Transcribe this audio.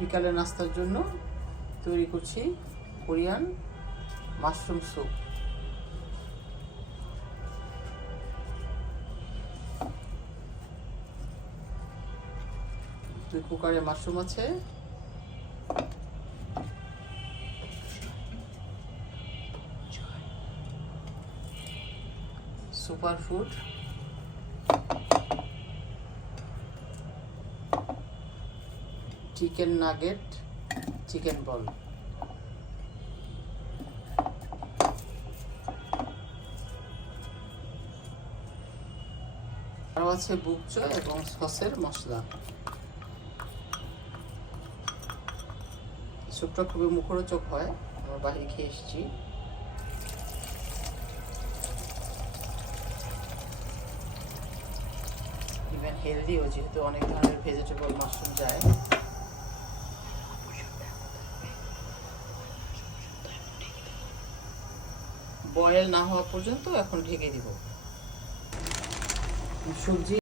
বিকালে নাস্তার জন্য তৈরি করছি কোরিয়ান মাশরুম স্যুপ। দুই কুকারে মাশরুম আছে, super food, chicken nugget, chicken বল, আরও আছে বুকচয় এবং সসের মশলা। স্যুপটা খুবই মুখরোচক হয়, আমরা বাইরে খেয়ে এসেছি। ইভেন হেলদিও, যেহেতু অনেক ধরনের ভেজিটেবল মাশরুম যায়। বয়েল না হওয়া পর্যন্ত এখন ঢেকে দিব। সবজি